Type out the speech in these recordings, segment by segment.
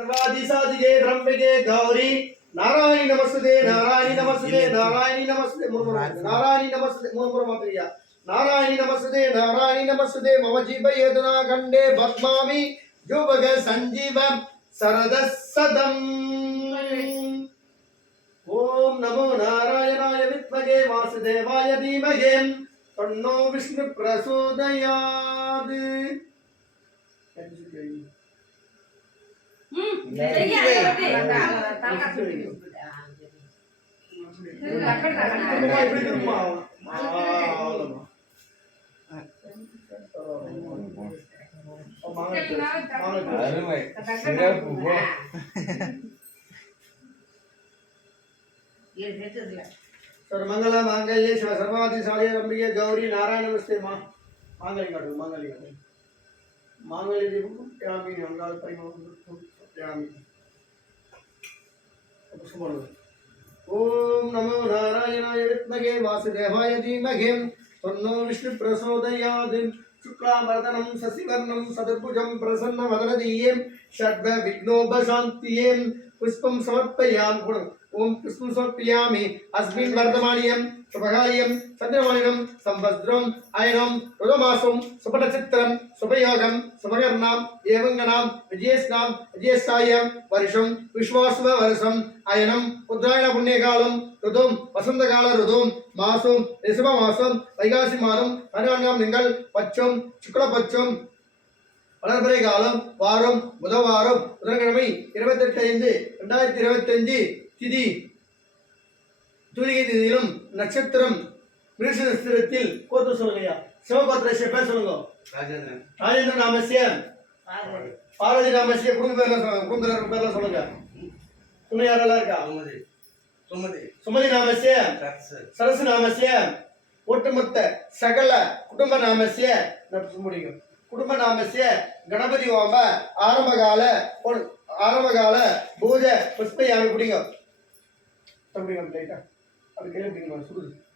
सर्वाधिसाधिके ब्रह्मके गौरी नारायणी नमस्ते नारायणी नमस्ते नारायणी नमस्ते नारायणी नमस्ते मुर्मुरमात्रिया नारायणी नमस्ते मम जीवयेतना खंडे भस्मामि जुबग संजीव सरद सदम् ओम नमो नारायणाय विद्महे वासुदेवाय धीमहि तन्नो विष्णु प्रचोदयात् सर्वमंगल मांगल्ये शिव सर्वादि साधे रंभिके गौरी नारायण नमस्ते मां मांगल्य दीपक यामी अंगाल परिमल यामी ओम नमो नारायणाय विद्महे वासुदेवाय धीमहि तन्नो विष्णु प्रचोदयात् शुक्लांबरधरं शशिवर्णं सदर्भुजं प्रसन्नवदनदीयं षड्विघ्नोपशान्तिये पुष्पं समर्पयामि ओम पुष्पं समर्पयामि अस्मिन् वर्तमानियं शुभकार्यं चन्द्रमणिनं संवत्सरं अयनं ऋतुमासं सुपटचित्रं शुभयोगं शुभकर्णां एवंगनां विजयस्नां विजयसायं वर्षं विश्वासुवर्षं अयनं उत्तरायण पुण्यकालं ऋतुं वसन्तकाल ऋतुं मासं ऋषभमासं वैगासि मादं 12 திங்கள் பட்சம் சுக்லபட்சம் வளர்பிறை காலம் வாரம் புதன்வாரம் புதன்கிழமை 28/5/2025 திதி தூலிகை திதியிலும் நட்சத்திரம் மிருஷ நட்சத்திரத்தில் கோத்து சொல்லுங்கய்யா சிவகோத்திர பேர் சொல்லுங்க ராஜேந்திர நாமஸ்ய பார்வதி நாமஸ்ய குடும்ப பேர்லாம் சொல்லுங்க துணை யாரெல்லாம் இருக்கா சுமதி நாமஸ்ய சரசு நாமஸ்ய ஒட்டுமொத்த சகல குடும்ப நாமஸ்ய முடியும் குடும்ப நாமஸ்ய கணபதி ஹோம ஆரம்பகால பூஜை புஷ்பயாமி பிடிங்க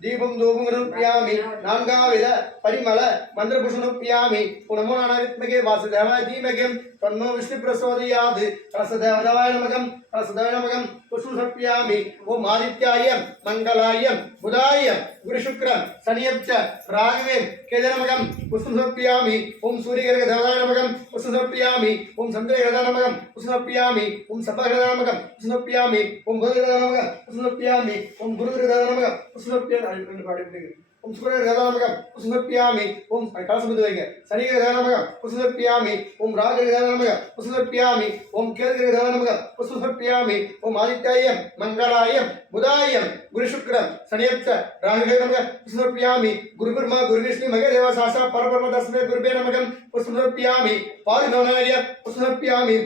दीपं धूपं रुप्यामि नान्गाविध परिमल मंत्रपुष्पं रुप्यामि नमो नारायणाय वासुदेवाय धीमहि तन्नो विष्णु प्रचोदयात् कलशदेवाय नमः पुष्पं रुप्यामि ओम आदित्याय मंगलाय बुधाय गुरुशुक्र शनियश्च राघवे केतवे नमः पुष्पं रुप्यामि ओम सूर्यग्रह देवाय नमः पुष्पं रुप्यामि ओम चंद्रग्रह नमः पुष्पं रुप्यामि ओम सप्तग्रह नमः पुष्पं रुप्यामि ओम बुधग्रह नमः पुष्पं रुप्यामि ओम गुरुग्रह नमः पुष्पं रुप्यामि ओम सूर्यग्रह नमः पुष्पं रुप्यामि ओम कलशबुद्धवैग शनिग्रह नमः पुष्पं रुप्यामि ओम राघग्रह नमः पुष्पं रुप्यामि ओम केतुग्रह नमः पुष्पं रुप्यामि ओम आदित्याय मंगलाय बुधाय गुरुशुक्र शनियश्च राघवे नमः पुष्पं रुप्यामि गुरुब्रह्मा गुरुविष्णु महेदेव साक्षात् परब्रह्म तस्मै गुरुवे नमः पुष्पं रुप्यामि पारिणोनाय पुष्पं रुप्यामि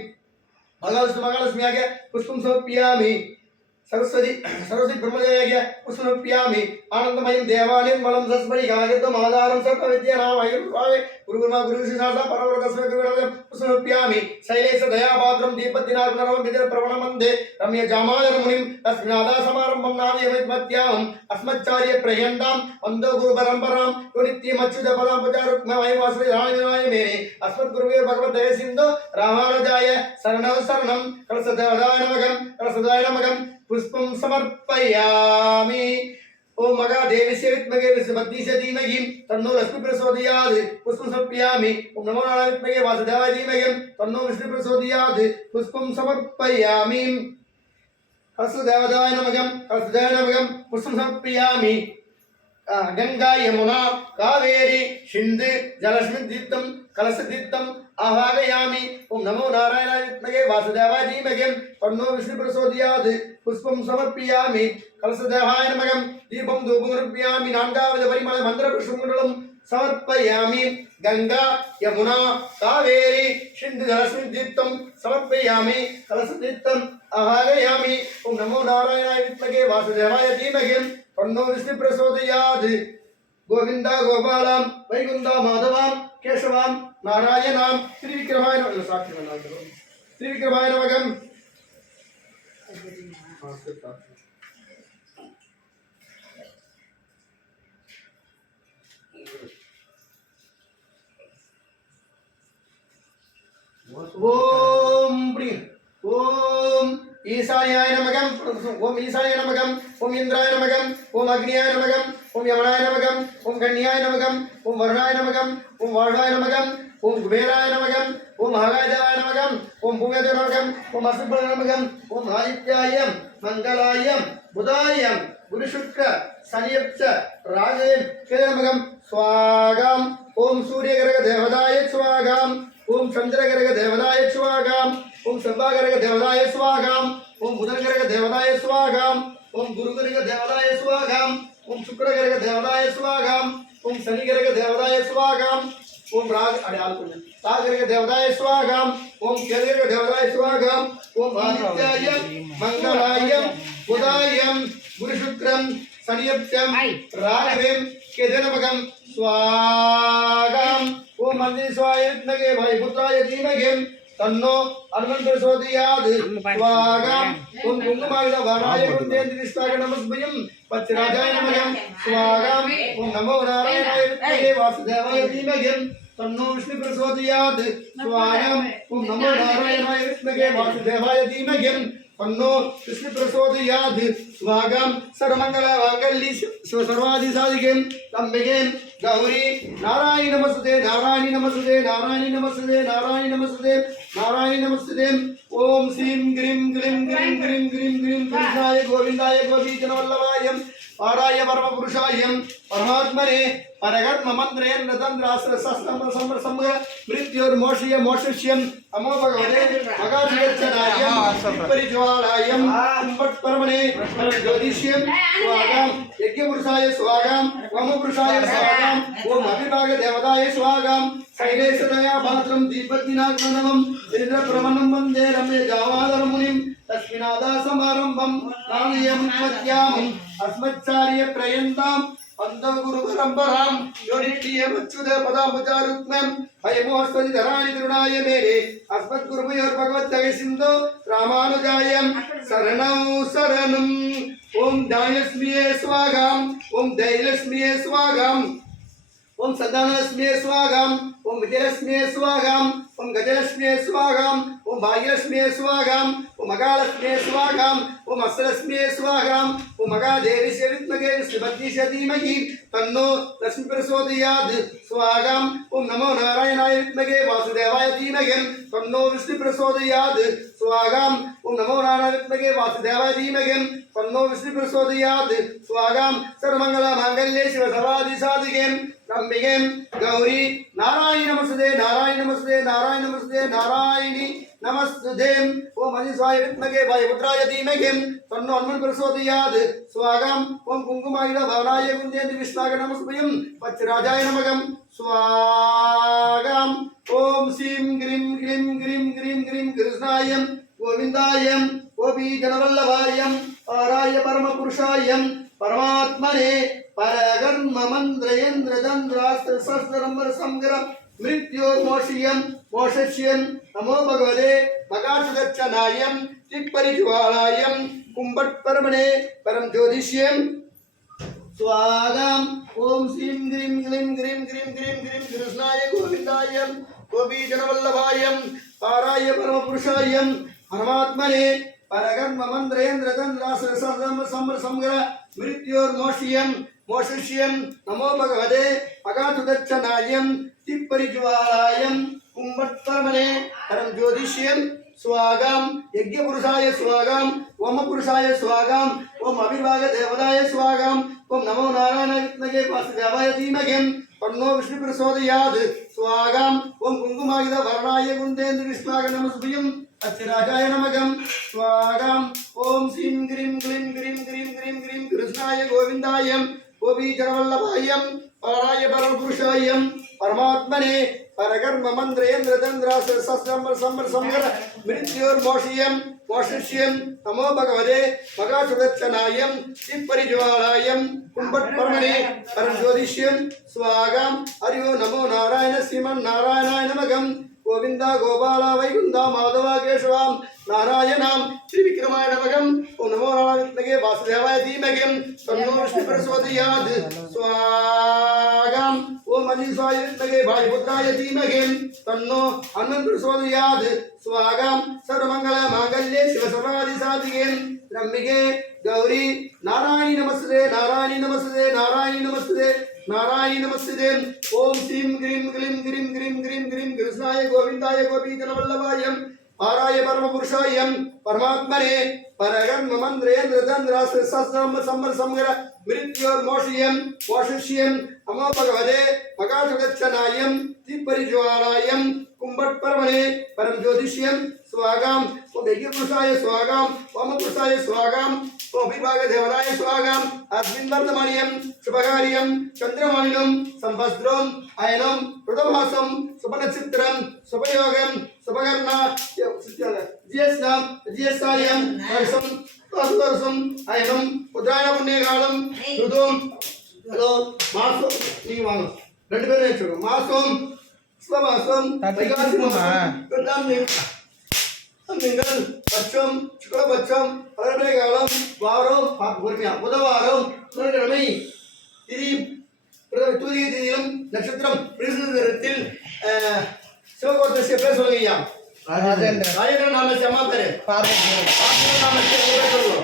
महालक्ष्म्याय पुष्पं समर्पयामि सरस्वती ब्रह्मदेवाय पुष्पं समर्पयामि आनंदमयं देवालयं बलं सस्मरि गायत्वम् आधारं सर्वविद्यानां आयुर्भावे गुरुब्रह्मा गुरुविष्णु साक्षात् परब्रह्म तस्मै गुरुवे नमः पुष्पं समर्पयामि शैलेश दयापात्रं दीपज्ञानर्वं विद्याप्रवणमन्दे रम्य जामादर मुनिं तस्मिनादा समारम्भं नादयमत्याहम् अस्मच्चार्य पर्यन्तां वन्दे गुरु परम्परां यो नित्यमच्युत पदां पचारुक्मय वासुदेवाय रामाय मेरे अस्मद्गुरुवे भगवते सिन्धो रामानुजाय शरणं कलशदेवाय नमः पुष्पं समर्पयामि ओम महादेवस्य विद्महे विष्णुपत्नीस्य धीमहि तन्नो लक्ष्मी प्रचोदयात् पुष्पं समर्पयामि ओम नमो नारायणाय विद्महे वासुदेवाय धीमहि तन्नो विष्णु प्रचोदयात् पुष्पं समर्पयामि हस्तदेवताय नमः पुष्पं समर्पयामि गंगा यमुना कावेरी सिंधु जलस्मिन् तीर्थं कलशतीर्थम् आवाहयामि ओम नमो नारायणाय विद्महे वासुदेवाय धीमहि तन्नो विष्णु प्रचोदयात् पुष्पं समर्पयामि कलशदेवाय नमः दीपं धूपं रुप्यामि नान्गाविध परिमल मन्त्रपुष्पमण्डलं समर्पयामि गंगा यमुना कावेरी सिंधु जलस्मिन् तीर्थं समर्पयामि कलशतीर्थम् आवाहयामि ओम नमो नारायणाय विद्महे वासुदेवाय धीमहि तन्नो विष्णु प्रचोदयात् गोविंद गोपालं वैकुंठ माधवां केशवां नारायणां त्रिविक्रमाय नमः त्रिविक्रमाय नमः ओम ईशान्याय नमः ओम ईशान्याय नमः ओम इंद्राय नमः ओम अग्नियाय नमः ओम यमनाय नमः ओम गण्याय नमः ओम वरुणाय नमः ओम वायुवाय नमः ओम कुबेराय नमः ओम महागाय नमः ओम भूमेदेव नमः ओम असुभ्र नमः ओम आदित्याय मंगलाय बुधाय गुरुशुक्र शनियप्च राजे नमः स्वागम ओम सूर्यग्रह देवताय स्वागम ओम चंद्रग्रह देवताय स्वागम ओम सब्बाग्रह देवताय स्वागम ओम बुधग्रह देवताय स्वागम ओम गुरुग्रह देवताय स्वागम ओम शुक्रग्रह देवताय स्वागम ओम शनिग्रह देवताय स्वागम ओम राग अड़ाल राग्रह देवताय स्वागम ओम केतुग्रह देवताय स्वागम ओम आदित्याय मंगलाय बुधाय गुरुशुक्रं शनियप्चं राघवें केतुनमकं स्वागम ओम मंदिर स्वायत्मके वायुपुत्राय धीमहि तन्नो हनुमन् प्रचोदयात् स्वागम ओम कुंकुमायुध वाराय कुंदेन्द्रिष्टाय नमस्मयं पच्चराजाय नमः स्वागम ओम नमो नारायणाय विद्महे वासुदेवाय धीमहि तन्नो विष्णु प्रचोदयात् स्वागम ओम नमो नारायणाय विद्महे वासुदेवाय धीमहि तन्नो विष्णु प्रचोदयात् स्वागम सर्वमंगल मांगल्ये सर्वादि साधिके तंबिके गौरी नारायण नमस्ते नारायण नमस्ते नारायण नमस्ते नारायण नमस्ते नारायण नमस्ते ओम श्रीं ग्रीं ग्रीं ग्रीं ग्रीं ग्रीं ग्रीं कृष्णाय गोविंदाय गोपीजनवल्लभाय पाराय परम पुरुषाय परमात्मने परगर्म मंत्रेन तंद्रास्त्र शस्त्र समर समग्र मृत्युर्मोक्षय मोक्षस्यम् अमो भगवते मगाधिगच्छनाय परिज्वालाय कुंभटपर्वणे ज्योतिष्यं स्वागम यज्ञपुरुषाय स्वागम वमपुरुषाय स्वागम ओम अभिभाग देवताय स्वागम शैलेशदया पात्रं दीपज्ञानमं इंद्रप्रमणं वन्दे रम्य जावादरमुनिं तस्मिनादा समारम्भं नामयं मध्यामं अस्मच्चार्य प्रयन्तां अंतः गुरु परंपरां योनिष्ठिय मच्युत पदामुचारुत्मं भयमोस्तति धराणि तरुणाय मेरे अस्मत् गुरुभयोर् भगवद्गीता सिंधु रामानुजायं शरणौ शरणं ओम दायस्मिये स्वागम ओम दैलस्मिये स्वागम ओम सदानस्मिये स्वागम ओम विजयस्मिये स्वागम ओम गजलस्मिये स्वागम ओम भाग्यस्मिये स्वागम ओम मगालस्मिये स्वागम ओम अस्त्रस्मिये स्वागम ओम मगादेवी विद्महे श्रीमती धीमहि तन्नो लक्ष्मी प्रचोदयात् स्वागम ओम नमो नारायणाय विद्महे वासुदेवाय धीमहि तन्नो विष्णु प्रचोदयात् स्वागम ओम नमो नारायणाय विद्महे वासुदेवाय धीमहि तन्नो विष्णु प्रचोदयात् स्वागम सर्वमंगल मांगल्ये शिव सर्वादि साधिके नम्बिके गौरी नारायण नमस्ते नारायण नमस्ते नारायण नमस्ते नारायणी नमस्ते ओम अनिस्वाय विद्महे वायुपुत्राय धीमहि तन्नो हनुमन् प्रचोदयात् स्वागम ओम कुंकुमायुध भवनाय कुंदेन्द्रविष्टाय नमस्मयं पच्चराजाय नमः स्वागम ओम श्रीं ग्रीं ग्रीं ग्रीं ग्रीं ग्रीं कृष्णाय गोविंदाय गोपीजनवल्लभाय पाराय परमपुरुषाय परमात्मने परगर्म मंत्रेन्द्र दंद्रास्त्र शस्त्रम्बर संग्र मृत्योर्मोक्षयं मोक्षस्यं नमो भगवते मगासुदच्छनाय तिप्परिज्वालाय कुंभटपर्वणे परम ज्योतिष्यं स्वागम ओम श्रीं ग्रीं ग्रीं ग्रीं ग्रीं ग्रीं ग्रीं कृष्णाय गोविंदाय गोपीजनवल्लभाय पाराय परमपुरुषाय परमात्मने परगर्म मंत्रेन्द्र दंद्रास्त्र शस्त्रम्बर संग्र मृत्योर्मोक्षयं मोक्षस्यं नमो भगवते मगासुदच्छनाय तिप्परिज्वालाय कुंभटपर्वणे परम ज्योतिष्यं स्वागम यज्ञपुरुषाय स्वागम वमपुरुषाय स्वागम ओम अभिभाग देवताय स्वागम ओम नमो नारायणाय विद्महे वासुदेवाय धीमहि तन्नो विष्णु प्रचोदयात् स्वागम ओम कुंकुमायुध वर्णाय कुंदेन्द्रविष्टाय नमस्मयं अच्चराजाय नमः स्वागम ओम श्रीं ग्रीं ग्रीं ग्रीं ग्रीं ग्रीं ग्रीं कृष्णाय गोविंदाय गोपीजनवल्लभाय पाराय परमपुरुषाय परमात्मने परगर्म मंत्रेन्द्र दंद्रास्त्र शस्त्रम्बर संग्र मृत्योर्मोक्षयं मोक्षस्यं नमो भगवते मगासुदच्छनाय तिप्परिज्वालाय कुंभटपर्वणे परम ज्योतिष्यं स्वागम हरि ओं नमो नारायण श्रीमन्नारायणाय नमः गोविंदा गोपाला वैकुंठा माधवा केशवाम नारायणाम श्री विक्रमाय नमः ओम नमो नारायणाय वासुदेवाय धीमहि तन्नो विष्णु प्रचोदयात् स्वागम ओम अनिस्वाय विद्महे वायुपुत्राय धीमहि तन्नो हनुमन् प्रचोदयात् स्वागम सर्वमंगल मांगल्ये शिव सर्वादि राधिके रम्भिके गौरी नारायणी नमस्ते नारायणी नमस्ते नारायणी नमस्ते नारायणी नमस्ते ओम श्रीं ग्रीं ग्लीं ग्रीं ग्रीं ग्रीं ग्रीं कृष्णाय गोविंदाय गोपीजनवल्लभाय आराय परमपुरुषाय परमात्मने परगन्म मन्द्रेन्द्रतन्द्रास्त्रसहस्रनाम संवर संग्रह मृत्योर्मोषयं मोषयं नमो भगवते मकाशगच्छनायं दीपरिज्वालायं कुम्भट्पर्वणे परम ज्योतिष्यं स्वागाम ओम यज्ञपुरुषाय स्वागाम वामपुरुषाय स्वागाम ओम विभागदेवताय स्वागाम अस्मिन् वर्तमानियं शुभकार्यं चन्द्रमणिनं संवत्सरं अयनं ऋतुमासं शुभनक्षत्रं शुभयोगं शुभकर्मा ज्येष्ठं ज्येष्ठायं वर्षं वर्षं अयनं उत्तरायण पुण्यकालं ऋतुं ஹலோ மாசம் நீங்க வாங்க ரெண்டு பேரும் வச்சுக்கோ மாசம் சுபமாசம் வைகாசி மாசம் நீங்கள் பட்சம் சுக்லபட்சம் பலர்மலை காலம் வாரம் பொறுமையா புதவாரம் புதன்கிழமை திதி தூதிய திதியிலும் நட்சத்திரம் விருதுநகரத்தில் சிவகோத்திர பேர் சொல்லுங்க ஐயா ராஜேந்திரன் நாம அம்மா பேரு நாம சொல்லுங்க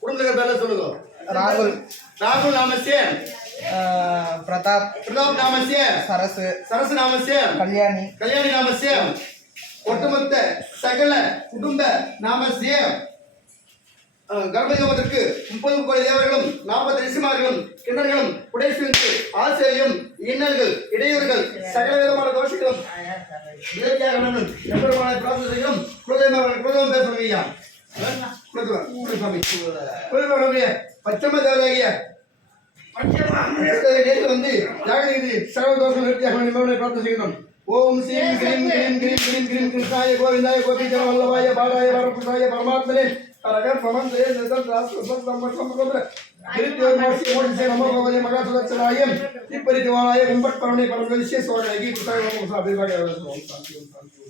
குடும்பத்துக்கு பேர சொல்லுங்க राहुल राहुल नामस्य प्रताप प्रताप नामस्य सरस सरस नामस्य कल्याणी कल्याणी नामस्य ஒட்டுமொத்த சகல குடும்ப நாமस्य கர்ப்பயோகத்திற்கு 30 கோடி தேவர்களும் 40 ரிஷிமார்களும் கிண்ணர்களும் புடைசுக்கு ஆச்சரியம் இன்னல்கள் இடையூறுகள் சகல விதமான தோஷங்களும் இயற்கையாக எம்பெருமானை பிரார்த்தனை செய்யும் குலதெய்வம் பேசுறீங்க ஐயா பச்சம தேவதைய வந்து ஜாகதி சர்வதோஷம் நிறுத்தியாக பிரார்த்தனை செய்யணும் ஓம் ஸ்ரீம் கிரீம் கிரீம் கிரீம் கிரீம் கிரீம் கிருஷ்ணாய கோவிந்தாய கோபீஜன வல்லவாய பாலாய வரபுருஷாய பரமாத்மனே அரகர் பமந்தே நிதம் ராஸ்வசம் சம்பத்ர கிருத்யோர் மோஷி மோஷி நமோ பகவதே மகாசுதச்சனாயம் திப்பரிஜவாலாய கும்பட் பரமணே பரமேஸ்வர சோகனகி குத்தாய நமோ சாபிவாக சாந்தி சாந்தி